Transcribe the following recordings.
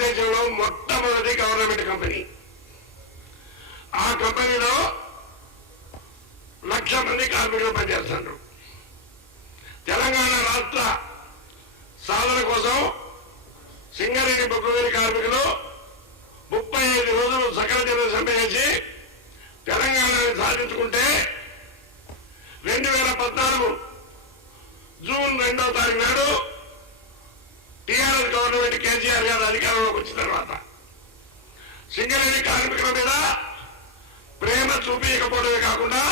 భారతదేశంలో మొట్టమొదటి government company. ఆ కంపెనీలో 1,00,000 మంది కార్మికులు పనిచేస్తున్నారు. తెలంగాణ రాష్ట్ర సాధన కోసం సింగరేణి బొగ్గుగని కార్మికులు 35 రోజులు సకల జన సమ్మె చేసి తెలంగాణని సాధించుకుంటే 2014 జూన్ 2వ తారీఖు నాడు టీఆర్ఎస్ గవర్నమెంట్ కేసీఆర్ గారు అధికారంలోకి వచ్చిన తర్వాత సింగరేణి కార్మికుల మీద ప్రేమ చూపించకపోవడమే కాకుండా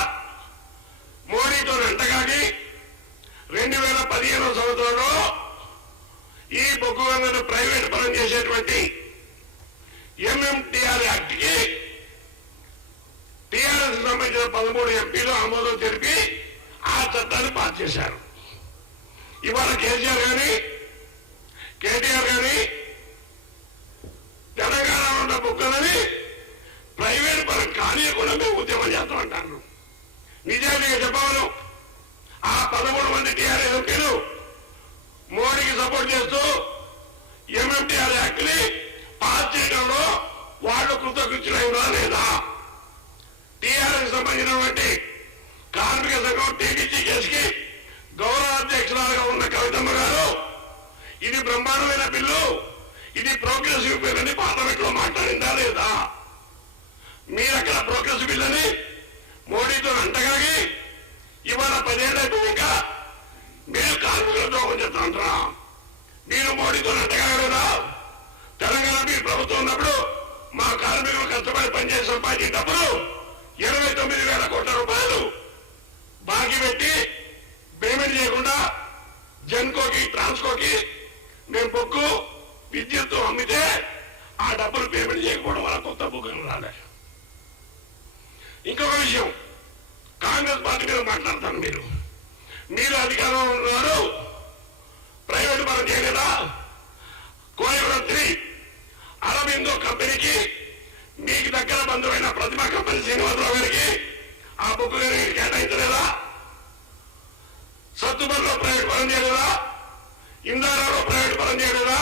మోడీతో వెంటగాని 2015 సంవత్సరంలో ఈ బొగ్గు గనులను ప్రైవేట్ పరం చేసేటువంటి ఎంఎంటీఆర్ యాక్ట్ కి టీఆర్ఎస్ సంబంధించిన 13 ఎంపీలు ఆమోదం తెలిపి ఆ చట్టాన్ని పాస్ చేశారు. ఇవాళ కేసీఆర్ గాని కేటీఆర్ గాని తెలంగాణలో ఉన్న బొగ్గులని ప్రైవేట్ పరం కానియకుండా మేము ఉద్యమం చేస్తాం అంటారు. నిజానికి చెప్పవను, ఆ 13 మంది టీఆర్ఎస్ ఎంపీలు మోడీకి సపోర్ట్ చేస్తూ ఎంఎంటీఆర్ యాక్ట్ ని పాస్ చేయడంలో వాళ్ళు కృతకృత్యులైనా లేదా? టీఆర్ఎస్ సంబంధించినటువంటి కార్మిక సంఘం టీడీసీ కేసుకి గౌరవ అధ్యక్షురాలుగా ఉన్న కవితమ్మ గారు ఇది బ్రహ్మాండమైన బిల్లు, ఇది ప్రోగ్రెసివ్ బిల్ అని పార్లమెంట్ లో మాట్లాడిందా లేదా? మీరక్కడ ప్రోగ్రెసివ్ బిల్ అని మోడీతో అంటగాగి ఇవాళ 10 ఏళ్ళు అయిపోయాక మీరు కార్మికుల ద్రోహం చేస్తాంటారా? మీరు మోడీతో అంటగాగలరా? తెలంగాణ మీరు ప్రభుత్వం ఉన్నప్పుడు మా కార్మికులు కష్టపడి పనిచేసి సంపాదించేటప్పుడు 29,000 కోట్ల రూపాయలు బాకీ పెట్టి పేమెంట్ చేయకుండా జెన్కోకి ట్రాన్స్కోకి మేము బొగ్గు విద్యుత్ అమ్మితే ఆ డబ్బులు పేమెంట్ చేయకపోవడం వల్ల కొత్త బొగ్గులు రాలే. ఇంకొక విషయం, కాంగ్రెస్ పార్టీ మీద మాట్లాడతాను. మీరు అధికారంలో ఉన్నారు, ప్రైవేట్ పరం చేయలేదా? కోయవరత్రి అరబిందో కంపెనీకి మీకు దగ్గర బంధువైన ప్రతిమా కంపెనీ శ్రీనివాసరావు గారికి ఆ బొగ్గు కేటాయించలేదా? సత్తుబడిలో ప్రైవేట్ పరం చేయలేదా? ఇందారాలో ప్రైవేట్ పరం చేయలేదా?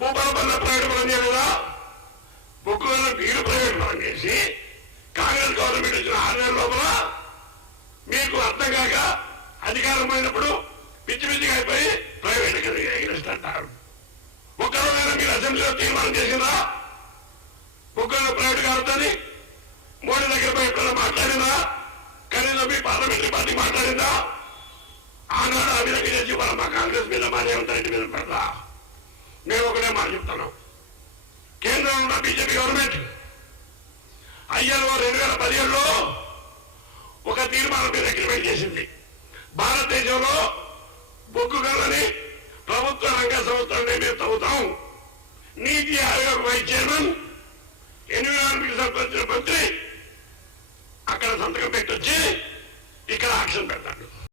భూపాలపల్లిలో ప్రైవేట్ పరం చేయలేదా? బొగ్గులను మీరు ప్రైవేట్ పరం చేసి కాంగ్రెస్ గవర్నమెంట్ వచ్చిన 6 నెలల లోపల మీకు అర్థం కాక అధికారం పోయినప్పుడు పిచ్చి పిచ్చిగా అయిపోయి ప్రైవేట్ ఎగిరిస్తుంటారు. ఒక్కరోజైనా మీరు అసెంబ్లీలో తీర్మానం చేసిందా బొగ్గులను ప్రైవేట్ కావద్దని? మోడీ దగ్గర పోయి ఎప్పుడైనా మాట్లాడిందా? కనీసం మీ పార్లమెంటరీ పార్టీ మాట్లాడిందా? ఆనాడు ఆ విధంగా చేసి వాళ్ళ మా కాంగ్రెస్ మీద మా రేవంత్ రెడ్డి మీద పెడతా. మేము ఒకటే మాట చెప్తున్నాం, కేంద్రంలో ఉన్న బీజేపీ గవర్నమెంట్ ILO 2017లో ఒక తీర్మానం మీద అగ్రిమెంట్ చేసింది. భారతదేశంలో బొగ్గు గనులని ప్రభుత్వ రంగ సంస్థలనే మేము తవ్వుతాం. నీతి ఆయోగ్ వైస్ చైర్మన్